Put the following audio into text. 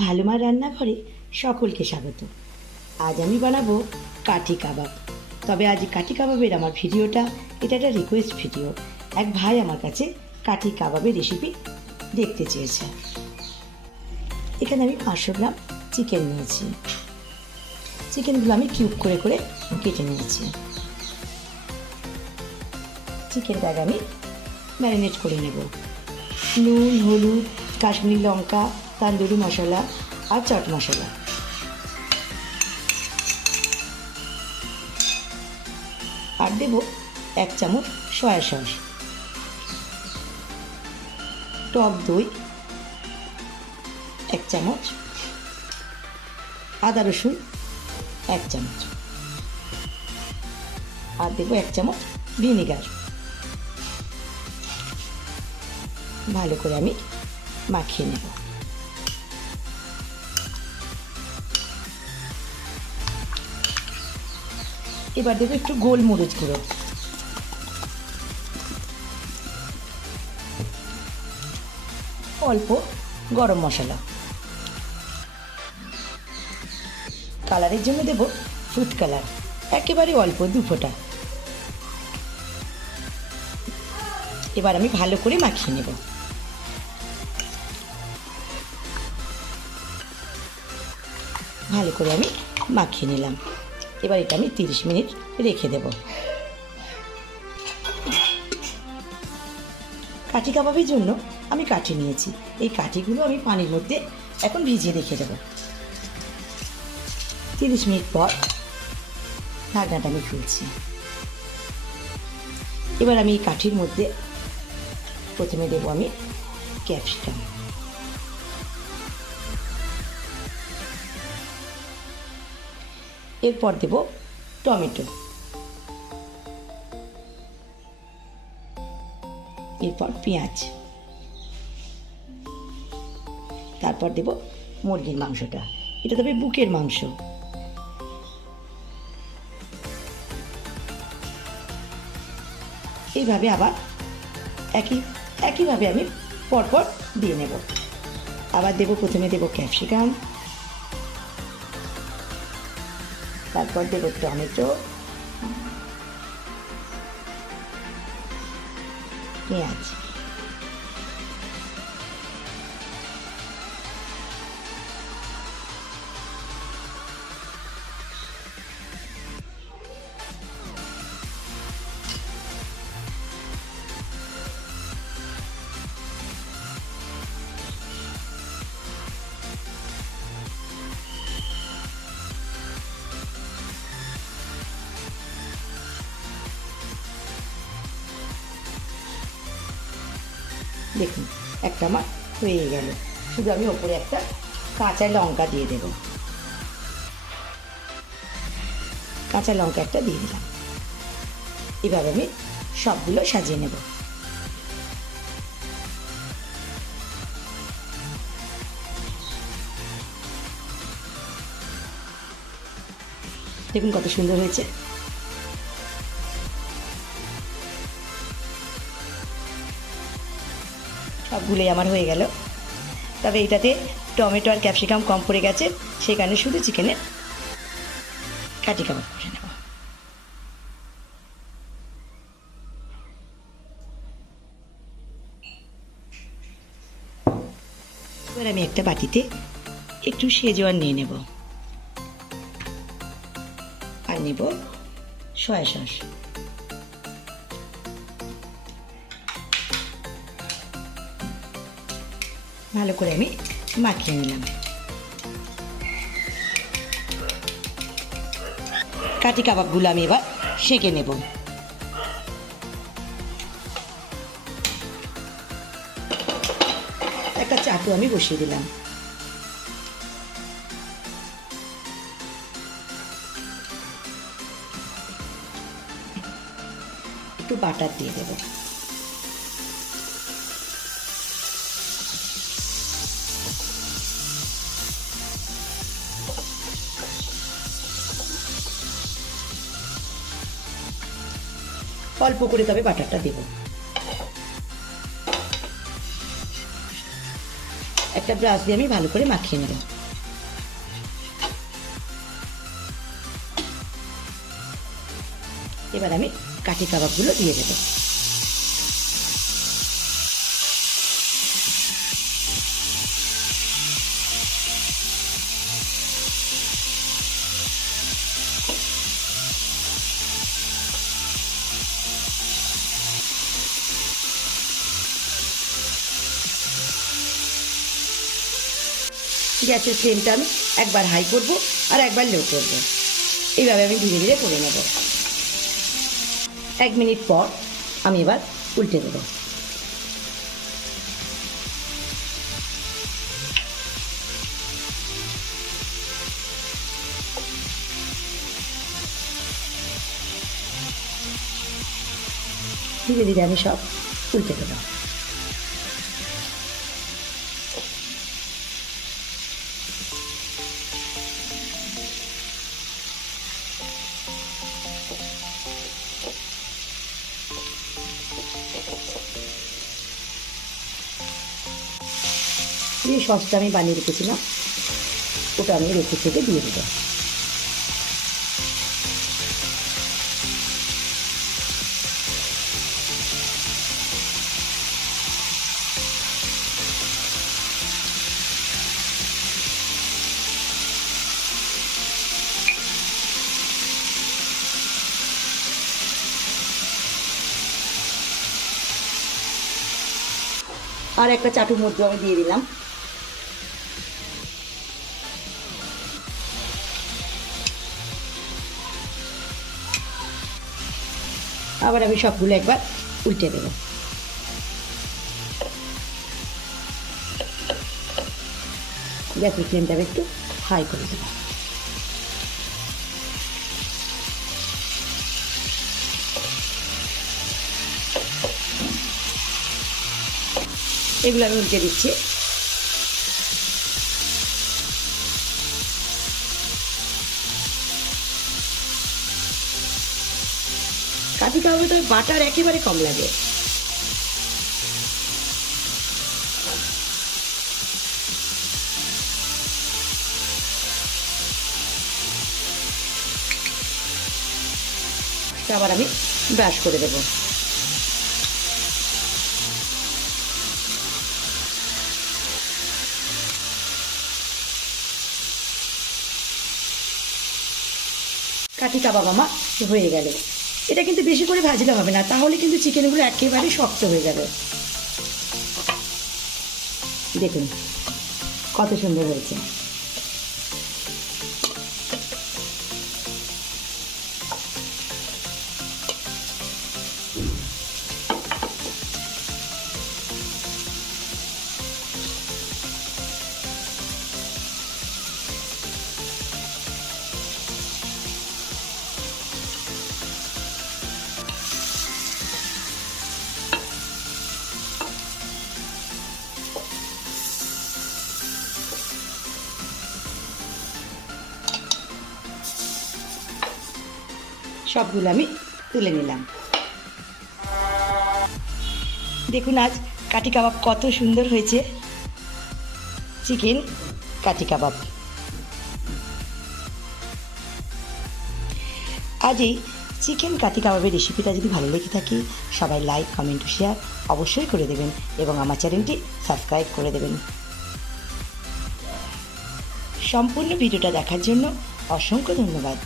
ভালো মা রান্নাঘরে সকলকে স্বাগত। আজ আমি বানাবো কাঠি কাবাব। তবে আজ কাঠি কাবাবের আমার ভিডিওটা, এটা একটা রিকোয়েস্ট ভিডিও এক ভাই আমার কাছে কাঠি কাবাবের রেসিপি দেখতে চেয়েছে। এখানে আমি পাঁচশো গ্রাম চিকেন নিয়েছি। চিকেনগুলো আমি কিউব করে করে কেটে নিয়েছি। চিকেনটাকে আমি ম্যারিনেট করে নেব। নুন, হলুদ, কাশ্মীরি লঙ্কা তান্দুরি মশলা আর চাট মশলা। আর দেব এক চামচ সয়া সস। টক দই, এক চামচ। আদা রসুন, এক চামচ। আর দেবো এক চামচ ভিনেগার। ভালো করে আমি মাখিয়ে নেব। এবার দেবো একটু গোলমরিচ গুঁড়ো। অল্প গরম মশলা। কালারের জন্য দেব ফুড কালার একেবারে অল্প দু ফোঁটা। এবার আমি ভালো করে মাখিয়ে নেব। ভালো করে আমি মাখিয়ে নিলাম। এবার এটা আমি তিরিশ মিনিট রেখে দেব। কাঠি কাবাবের জন্য আমি কাঠি নিয়েছি। এই কাঠিগুলো আমি পানির মধ্যে এখন ভিজিয়ে রেখে দেবো। তিরিশ মিনিট পর ঢাকনাটা আমি খুলছি। এবার আমি এই কাঠির মধ্যে প্রথমে দেবো আমি ক্যাপসিকাম। এরপর দেব টমেটো। এরপর পেঁয়াজ। তারপর দেব মুরগির মাংসটা। এটা তবে বুকের মাংস। এইভাবে আবার একই, একইভাবে আমি পরপর দিয়ে নেব। আবার দেব প্রথমে দেব ক্যাপসিকাম। তারপর দেব টমেটো পেঁয়াজ দেখুন, একটা আমার হয়ে গেল। শুধু আমি ওপরে একটা কাঁচা লঙ্কা দিয়ে দেব। কাঁচা লঙ্কা একটা দিয়ে দিলাম। এবার আমি সবগুলো সাজিয়ে নেব। দেখুন কত সুন্দর হয়েছে। সবগুলোই আমার হয়ে গেল। তবে এটাতে টমেটো আর ক্যাপসিকাম কম পড়ে গেছে, সেই কারণে শুধু চিকেনের কাটি কাবাব করে নেব। এবার আমি একটা বাটিতে একটু সেজোয়ান নিয়ে নেব। আর নেব সয়া সস। ভালো করে আমি মাখিয়ে নিলাম। কাটি কাবাবগুলো আমি এবার সেঁকে নেব। একটা চাটু আমি বসিয়ে দিলাম। একটু বাটার দিয়ে দেবো। অল্প করে তবে বাটারটা দেব। একটা ব্রাশ দিয়ে আমি ভালো করে মাখিয়ে নেব। এবার আমি কাঠি কাবাবগুলো দিয়ে দেবো। গ্যাসের ফ্লেমটা আমি একবার হাই করব আর একবার লো করব। এইভাবে আমি ধীরে ধীরে করে নেব। এক মিনিট পর আমি এবার উল্টে দেবো। ধীরে ধীরে আমি সব উল্টে দেবো। যে সসটা আমি বানিয়ে রেখেছিলাম, ওটা আমি রেখে থেকে দিয়ে দেবো। আর একটা চাটু মধ্যে আমি দিয়ে দিলাম। আবার আমি সবগুলো একবার উল্টে দেবো। গ্যাসের ফ্লেমটা একটু হাই করে দেবো। এগুলো আমি উল্টে দিচ্ছি। কাঠি কাবাবে তো বাটার একেবারে কম লাগে। আবার আমি ব্রাশ করে দেবো। কাঠি কাবাব আমার হয়ে গেল। এটা কিন্তু বেশি করে ভাজলে হবে না, তাহলে কিন্তু চিকেনগুলো একেবারে শক্ত হয়ে যাবে। দেখুন, কত সুন্দর হয়েছে। সবগুলো আমি তুলে নিলাম। দেখুন আজ কাঠি কাবাব কত সুন্দর হয়েছে। চিকেন কাঠি কাবাব। আজ এই চিকেন কাঠি কাবাবের রেসিপিটা যদি ভালো লেগে থাকে, সবাই লাইক কমেন্ট শেয়ার অবশ্যই করে দেবেন এবং আমার চ্যানেলটি সাবস্ক্রাইব করে দেবেন। সম্পূর্ণ ভিডিওটা দেখার জন্য অসংখ্য ধন্যবাদ।